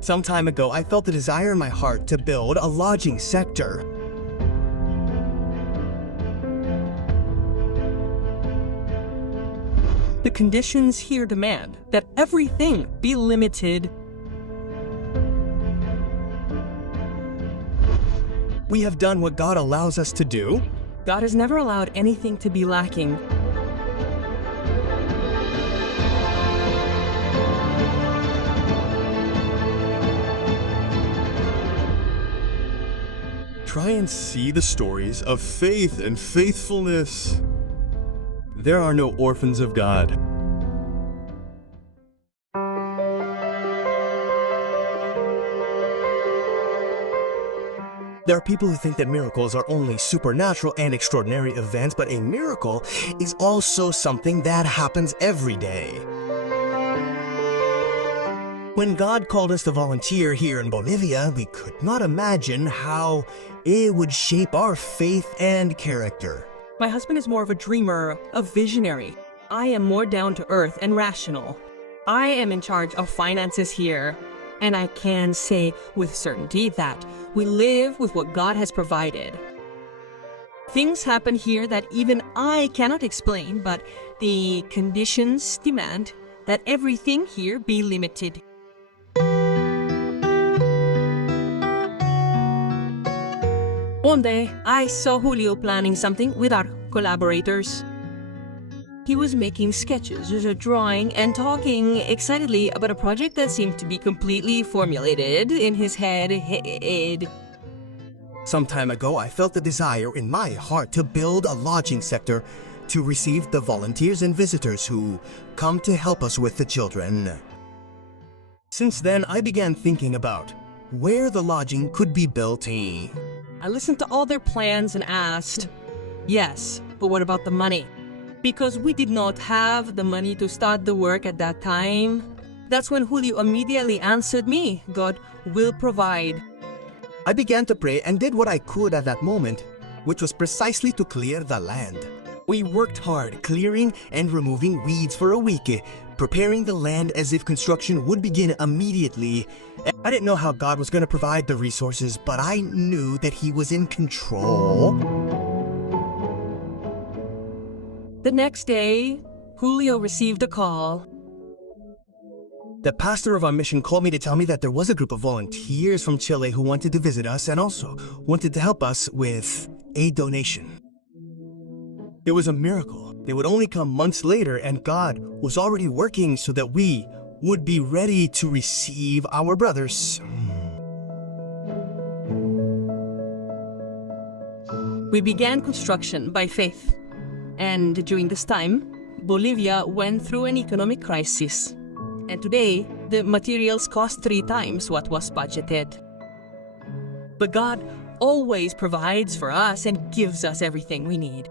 Some time ago, I felt the desire in my heart to build a lodging sector. The conditions here demand that everything be limited. We have done what God allows us to do. God has never allowed anything to be lacking. Try and see the stories of faith and faithfulness. There are no orphans of God. There are people who think that miracles are only supernatural and extraordinary events, but a miracle is also something that happens every day. When God called us to volunteer here in Bolivia, we could not imagine how it would shape our faith and character. My husband is more of a dreamer, a visionary. I am more down to earth and rational. I am in charge of finances here, and I can say with certainty that we live with what God has provided. Things happen here that even I cannot explain, but the conditions demand that everything here be limited. One day, I saw Julio planning something with our collaborators. He was making sketches, drawing, and talking excitedly about a project that seemed to be completely formulated in his head. Some time ago, I felt the desire in my heart to build a lodging sector to receive the volunteers and visitors who come to help us with the children. Since then, I began thinking about where the lodging could be built. I listened to all their plans and asked, yes, but what about the money? Because we did not have the money to start the work at that time. That's when Julio immediately answered me, God will provide. I began to pray and did what I could at that moment, which was precisely to clear the land. We worked hard, clearing and removing weeds for a week, preparing the land as if construction would begin immediately. I didn't know how God was going to provide the resources, but I knew that He was in control. The next day, Julio received a call. The pastor of our mission called me to tell me that there was a group of volunteers from Chile who wanted to visit us and also wanted to help us with a donation. It was a miracle. They would only come months later, and God was already working so that we would be ready to receive our brothers. We began construction by faith, and during this time, Bolivia went through an economic crisis. And today, the materials cost 3 times what was budgeted. But God always provides for us and gives us everything we need.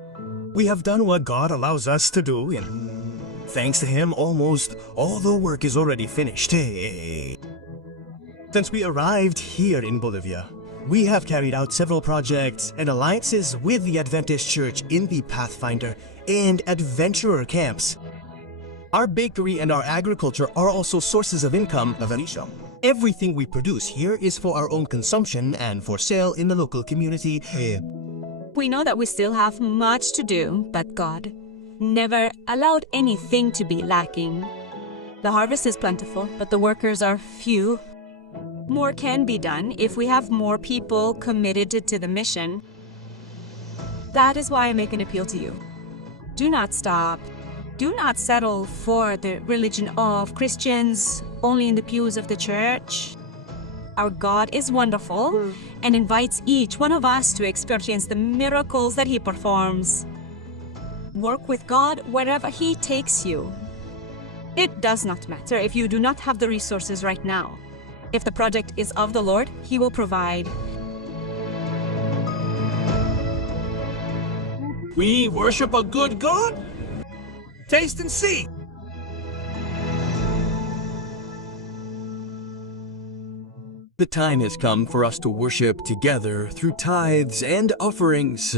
We have done what God allows us to do, and thanks to Him, almost all the work is already finished. Since we arrived here in Bolivia, we have carried out several projects and alliances with the Adventist Church in the Pathfinder and Adventurer camps. Our bakery and our agriculture are also sources of income. Everything we produce here is for our own consumption and for sale in the local community. We know that we still have much to do, but God never allowed anything to be lacking. The harvest is plentiful, but the workers are few. More can be done if we have more people committed to the mission. That is why I make an appeal to you. Do not stop. Do not settle for the religion of Christians only in the pews of the church. Our God is wonderful and invites each one of us to experience the miracles that He performs. Work with God wherever He takes you. It does not matter if you do not have the resources right now. If the project is of the Lord, He will provide. We worship a good God? Taste and see. The time has come for us to worship together through tithes and offerings.